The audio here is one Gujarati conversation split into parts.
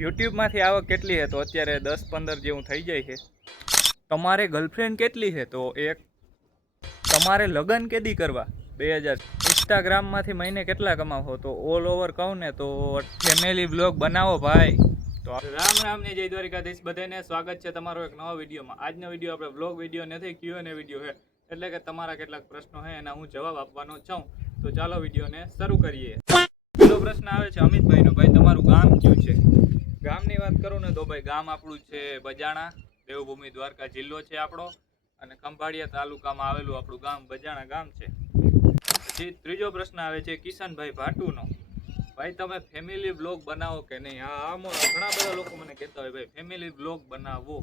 યુટ્યુબમાંથી આવક કેટલી છે? તો અત્યારે 10-15 જેવું થઈ જાય છે. તમારે ગર્લફ્રેન્ડ કેટલી છે? તો એક. તમારે લગ્ન કેદી કરવા? 2000. ઇન્સ્ટાગ્રામમાંથી મહિને કેટલા કમાવો? તો ઓલ ઓવર કહું ને તો ફેમિલી વ્લોગ બનાવો ભાઈ. તો રામ રામ ને જય દ્વારિકાધીશ બધાને. સ્વાગત છે તમારો એક નવા વિડીયોમાં. આજનો વિડીયો આપણે વ્લોગ વિડીયો નથી, Q&A વિડીયો છે. એટલે કે તમારા કેટલાક પ્રશ્નો છે એના હું જવાબ આપવાનો છું. તો ચાલો વિડીયોને શરૂ કરીએ. પહેલો પ્રશ્ન આવે છે અમિતભાઈનો. ભાઈ તમારું ગામ કયું છે? ગામની વાત કરું ને તો ભાઈ ગામ આપણું છે બજાણા, દેવભૂમિ દ્વારકા જિલ્લો છે આપણો, અને ખંભાળિયા તાલુકામાં આવેલું આપણું ગામ બજાણા ગામ છે. પછી ત્રીજો પ્રશ્ન આવે છે કિશનભાઈ ભાટુનો. ભાઈ તમે ફેમિલી વ્લોગ બનાવો કે નહીં? હા, ઘણા બધા લોકો મને કહેતા હોય ભાઈ ફેમિલી વ્લોગ બનાવો.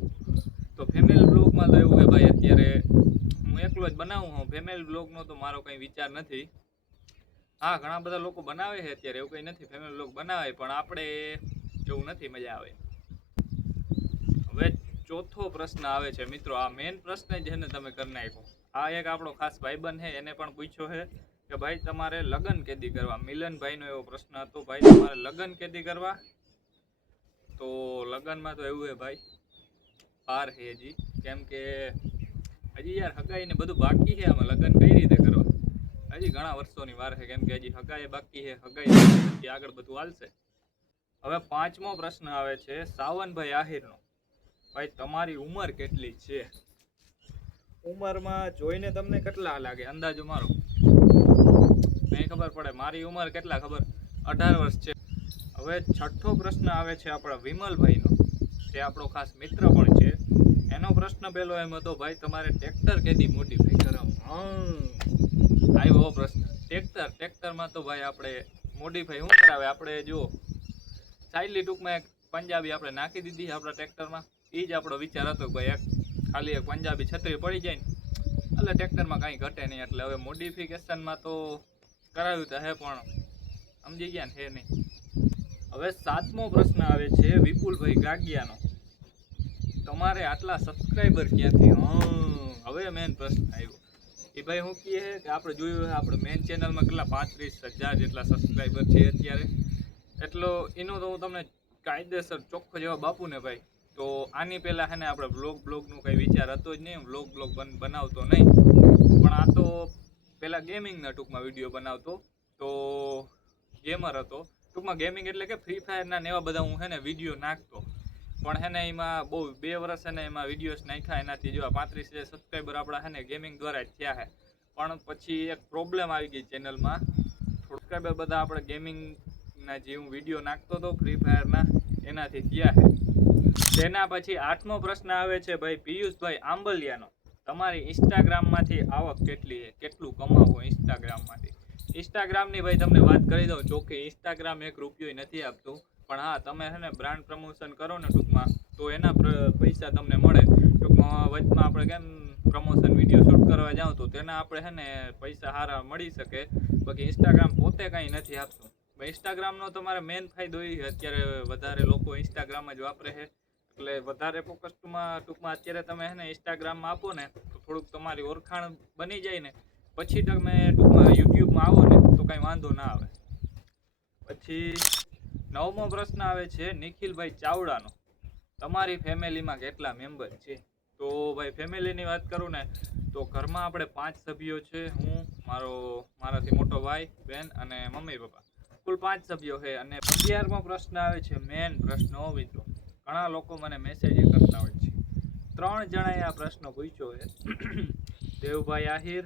તો ફેમિલી વ્લોગમાં તો એવું છે ભાઈ, અત્યારે હું એકલો જ બનાવું હું. ફેમિલી વ્લોગનો તો મારો કંઈ વિચાર નથી. હા, ઘણા બધા લોકો બનાવે છે અત્યારે, એવું કંઈ નથી. ફેમિલી વ્લોગ બનાવે પણ આપણે એવું નથી, મજા આવે. હવે ચોથો પ્રશ્ન આવે છે મિત્રો, આ મેઇન પ્રશ્ન જ છે ને તમે કરી નાખો. આ એક આપણો ખાસ ભાઈબંધ છે, એને પણ પૂછ્યો છે કે ભાઈ તમારે લગ્ન કેદી કરવા? મિલનભાઈનો એવો પ્રશ્ન હતો, ભાઈ તમારે લગ્ન કેદી કરવા? તો લગ્નમાં તો એવું છે ભાઈ, પાર છે હજી, કેમ કે હજી યાર હગાઈ ને બધું બાકી છે. આમાં લગ્ન કઈ રીતે કરવા? હજી ઘણા વર્ષોની વાર છે, કેમ કે હજી હગાઈ બાકી છે. હગાઈ પછી આગળ બધું હાલશે. હવે પાંચમો પ્રશ્ન આવે છે સાવનભાઈ આહિરનો. ભાઈ તમારી ઉંમર કેટલી છે? ઉંમરમાં જોઈને તમને કેટલા લાગે? અંદાજો મારો, નહીં ખબર પડે. મારી ઉંમર કેટલા ખબર? 18 વર્ષ છે. હવે છઠ્ઠો પ્રશ્ન આવે છે આપણા વિમલભાઈનો, જે આપણો ખાસ મિત્ર પણ છે. એનો પ્રશ્ન પહેલો એમ હતો, ભાઈ તમારે ટ્રેક્ટર કેદી મોડિફાઈ કરાવવું? આવ્યો પ્રશ્ન. ટ્રેક્ટરમાં તો ભાઈ આપણે મોડિફાઈ શું કરાવે? આપણે જો સાઈડલી ટૂંકમાં એક પંજાબી આપણે નાખી દીધી આપણા ટ્રેક્ટરમાં. એ જ આપણો વિચાર હતો ભાઈ, એક ખાલી એક પંજાબી છત્રી પડી જાય ને એટલે ટ્રેક્ટરમાં કાંઈ ઘટે નહીં. એટલે હવે મોડિફિકેશનમાં તો કરાવ્યું તો હે, પણ સમજી ગયા ને, હે નહીં. હવે સાતમો પ્રશ્ન આવે છે વિપુલભાઈ ગાગિયાનો. તમારે આટલા સબસ્ક્રાઈબર ક્યાંથી? હવે મેન પ્રશ્ન આવ્યો. એ ભાઈ શું કહે છે કે આપણે જોયું આપણે મેન ચેનલમાં કેટલા 35,000 જેટલા સબસ્ક્રાઈબર છે અત્યારે. એટલો એનો તો હું તમને કાયદેસર ચોખ્ખો જવાબ આપું ને ભાઈ, તો આની પહેલાં છે ને આપણે બ્લોગનું કંઈ વિચાર હતો જ નહીં. બ્લોગ બનાવતો નહીં, પણ આ તો પહેલાં ગેમિંગના ટૂંકમાં વિડીયો બનાવતો. તો ગેમર હતો ટૂંકમાં. ગેમિંગ એટલે કે ફ્રી ફાયરના ને એવા બધા હું છે ને વિડીયો નાખતો. પણ છે ને એમાં બહુ 2 વર્ષ છે ને એમાં વિડીયોઝ નાખ્યા, એનાથી જો 35,000 સબસ્ક્રાઈબર આપણા છે ને ગેમિંગ દ્વારા જ થયા છે. પણ પછી એક પ્રોબ્લેમ આવી ગઈ ચેનલમાં. સબસ્ક્રાઈબર બધા આપણે ગેમિંગના જે હું વિડીયો નાખતો હતો ફ્રી ફાયરના એનાથી થયા છે. તેના પછી 8મો પ્રશ્ન આવે છે ભાઈ પિયુષભાઈ આંબલિયાનો. તમારી ઇન્સ્ટાગ્રામમાંથી આવક કેટલી છે? કેટલું કમાવો ઇન્સ્ટાગ્રામમાંથી? ઇન્સ્ટાગ્રામની ભાઈ તમને વાત કરી દઉં ચોખ્ખી, ઇન્સ્ટાગ્રામ 1 રૂપિયો નથી આપતું. પણ હા, તમે છે ને બ્રાન્ડ પ્રમોશન કરો ને ટૂંકમાં, તો એના પૈસા તમને મળે. ટૂંકમાં વચમાં આપણે કેમ પ્રમોશન વિડીયો શૂટ કરવા જાઉં તો તેના આપણે છે ને પૈસા સારા મળી શકે. બાકી ઇન્સ્ટાગ્રામ પોતે કંઈ નથી આપતું. ઇન્સ્ટાગ્રામનો તમારે મેઇન ફાયદો એ છે, અત્યારે વધારે લોકો ઇન્સ્ટાગ્રામ જ વાપરે છે. એટલે વધારે ફોકસ ટૂંકમાં અત્યારે તમે છે ને ઇન્સ્ટાગ્રામમાં આપો ને તો થોડુંક તમારી ઓળખાણ બની જાય ને, પછી તમે ટૂંકમાં યુટ્યુબમાં આવો ને તો કાંઈ વાંધો ના આવે. પછી 9મો પ્રશ્ન આવે છે નિખિલભાઈ ચાવડાનો. તમારી ફેમિલીમાં કેટલા મેમ્બર છે? તો ભાઈ ફેમિલીની વાત કરું ને તો ઘરમાં આપણે 5 સભ્યો છે. હું, મારાથી મોટો ભાઈ, બેન અને મમ્મી પપ્પા, કુલ 5 સભ્યો છે. અને 11મો પ્રશ્ન આવે છે મેન પ્રશ્ન મિત્રો. ઘણા લોકો મને મેસેજ કરતા હોય છે. 3 જણાએ આ પ્રશ્ન પૂછ્યો છે, દેવભાઈ આહિર,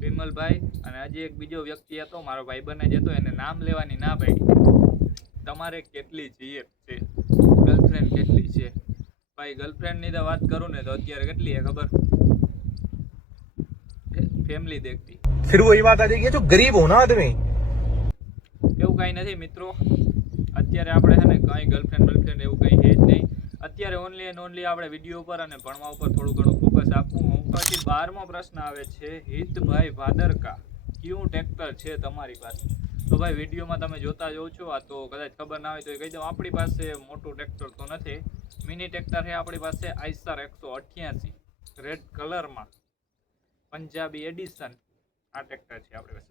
વિમલભાઈ અને હજી એક બીજો વ્યક્તિ હતો, મારો ભાઈબંધ જ હતો, એને નામ લેવાની ના પાડી. તમારે કેટલી જીએફ છે? ગર્લફ્રેન્ડ કેટલી છે? ભાઈ ગર્લફ્રેન્ડની તો વાત કરું ને તો અત્યારે કેટલી છે ખબર? ફેમિલી દેખતી. फिर वही बात आ जाएगी, जो गरीब हो ना आदमी, એવું કાંઈ નથી મિત્રો. અત્યારે આપણે છે ને કંઈ ગર્લફ્રેન્ડ એવું કંઈ છે જ નહીં. અત્યારે ઓનલી એન્ડ ઓનલી આપણે વિડીયો ઉપર અને ભણવા ઉપર થોડું ઘણું ફોકસ આપવું હું. પછી 12મો પ્રશ્ન આવે છે હિતભાઈ ભાદરકા. કયું ટ્રેક્ટર છે તમારી પાસે? તો ભાઈ વિડીયોમાં તમે જોતા જોઉં છો, આ તો કદાચ ખબર ના હોય તો એ કહી દઉં. આપણી પાસે મોટું ટ્રેક્ટર તો નથી, મિની ટ્રેક્ટર છે આપણી પાસે. આઈસર 188 રેડ કલરમાં પંજાબી એડિશન આ ટ્રેક્ટર છે આપણી પાસે.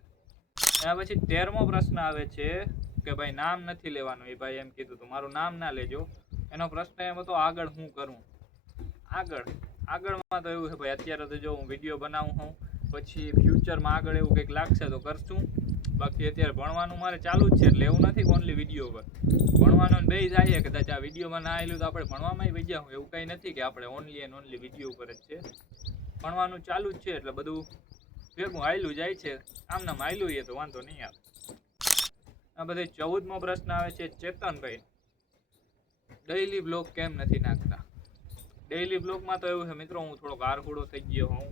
એના પછી 13મો પ્રશ્ન આવે છે કે ભાઈ નામ નથી લેવાનું, એ ભાઈ એમ કીધું તો મારું નામ ના લેજો. એનો પ્રશ્ન એમ હતો આગળ હું કરું. આગળમાં તો એવું છે ભાઈ, અત્યારે તો જો હું વિડીયો બનાવું હું, પછી ફ્યુચરમાં આગળ એવું કંઈક લાગશે તો કરશું. બાકી અત્યારે ભણવાનું મારે ચાલુ જ છે, એટલે એવું નથી કે ઓનલી વિડીયો પર ભણવાનું બે જાય. કદાચ આ વિડીયોમાં ના આવેલું તો આપણે ભણવામાં વહી જાઉં, એવું કંઈ નથી કે આપણે ઓનલી એન્ડ ઓનલી વિડીયો ઉપર જ છે. ભણવાનું ચાલુ જ છે, એટલે બધું ભેગું હાયલું જાય છે. આમનામ હાયલું એ તો વાંધો નહીં આવે. આ બધે 14મો પ્રશ્ન આવે છે ચેતનભાઈ, ડેઈલી બ્લોગ કેમ નથી નાખતા? ડેઈલી બ્લોગમાં તો એવું છે મિત્રો, હું થોડોક આરહુડો થઈ ગયો હું.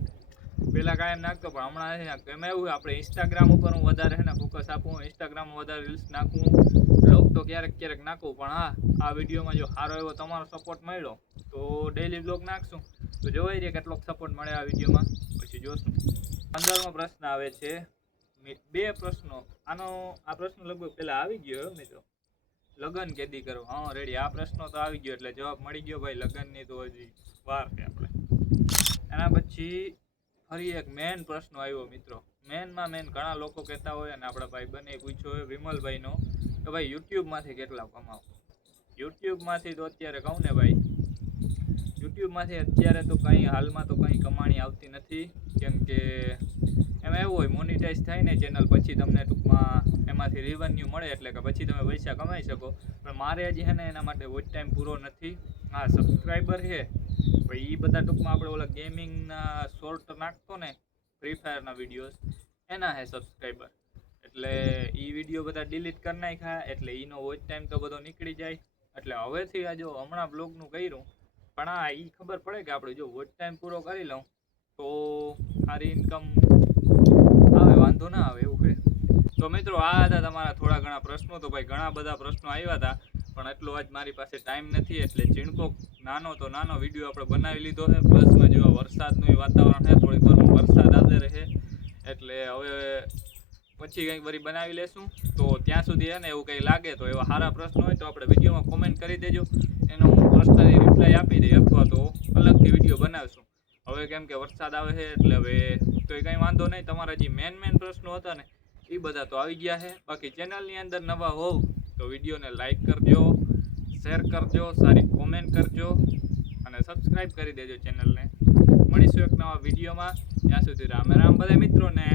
પહેલાં કાયમ નાખતો, પણ હમણાં નથી નાખતો. એમાં એવું આપણે ઇન્સ્ટાગ્રામ ઉપર હું વધારે છે ને ફોકસ આપું, ઇન્સ્ટાગ્રામમાં વધારે રીલ્સ નાખું. બ્લોગ તો ક્યારેક નાખું, પણ હા, આ વિડીયોમાં જો સારો એવો તમારો સપોર્ટ મળ્યો તો ડેઈલી બ્લોગ નાખશું. તો જોવાય છે કેટલોક સપોર્ટ મળે આ વિડીયોમાં, પછી જોશું. 15મો પ્રશ્ન આવે છે, 2 પ્રશ્નો. આ પ્રશ્ન લગભગ પહેલાં આવી ગયો મિત્રો, લગ્ન કેદી કરો? હા રેડી, આ પ્રશ્નો તો આવી ગયો એટલે જવાબ મળી ગયો ભાઈ. લગ્નની તો હજી વાર છે આપણે. એના પછી ફરી એક મેન પ્રશ્ન આવ્યો મિત્રો. મેન ઘણા લોકો કહેતા હોય, અને આપણા ભાઈ બને પૂછ્યો હોય વિમલભાઈનો, કે ભાઈ યુટ્યુબમાંથી કેટલા કમાવો? યુટ્યુબમાંથી તો અત્યારે કહું ને ભાઈ, યુટ્યુબમાંથી અત્યારે તો હાલમાં તો કંઈ કમાણી આવતી નથી. કેમ કે એમાં એવું હોય, મોનિટાઈઝ થાય ને ચેનલ, પછી તમને ટૂંકમાં એમાંથી રેવન્યુ મળે, એટલે કે પછી તમે પૈસા કમાઈ શકો. પણ મારે હજી છે ને એના માટે વોચ ટાઈમ પૂરો નથી. હા, સબસ્ક્રાઈબર છે ભાઈ, એ બધા ટૂંકમાં આપણે ઓલા ગેમિંગના શોર્ટ નાખતો ને, ફ્રી ફાયરના વિડીયોઝ, એના છે સબસ્ક્રાઈબર. એટલે એ વિડીયો બધા ડિલીટ કરી નાખ્યા, એટલે એનો વોચ ટાઈમ તો બધો નીકળી જાય. એટલે હવેથી આ જો હમણાં બ્લોગનું કર્યું, પણ હા એ ખબર પડે કે આપણે જો વોચ ટાઈમ પૂરો કરી લઉં તો સારી ઇન્કમ આવે, વાંધો ના આવે એવું છે. તો મિત્રો આ હતા તમારા થોડા ઘણા પ્રશ્નો. તો ભાઈ ઘણા બધા પ્રશ્નો આવ્યા હતા, પણ એટલો આજ મારી પાસે ટાઈમ નથી, એટલે ચીણકો નાનો વિડીયો આપણે બનાવી લીધો છે. પ્લસમાં જો વરસાદનું વાતાવરણ છે, થોડીક વારમાં વરસાદ આવે રહે, એટલે હવે પછી કંઈક વળી બનાવી લેશું. તો ત્યાં સુધી છે ને એવું કંઈ લાગે તો એવા સારા પ્રશ્નો હોય તો આપણે વિડીયોમાં કોમેન્ટ કરી દેજો, એનો હું પર્સનલી રિપ્લાય આપી દઈ, અથવા તો અલગથી વિડીયો બનાવશું. હવે કેમ કે વરસાદ આવે છે એટલે હવે તો એ કંઈ વાંધો નહીં. તમારા જે મેન પ્રશ્નો હતા ને એ બધા તો આવી ગયા છે. બાકી ચેનલની અંદર નવા હોવ તો વિડીયોને લાઈક કરજો, શેર કરજો, સારી કોમેન્ટ કરજો, અને સબસ્ક્રાઈબ કરી દેજો ચેનલને. મળીશું એક નવા વિડીયોમાં. ત્યાં સુધી રામ રામ બધા મિત્રોને.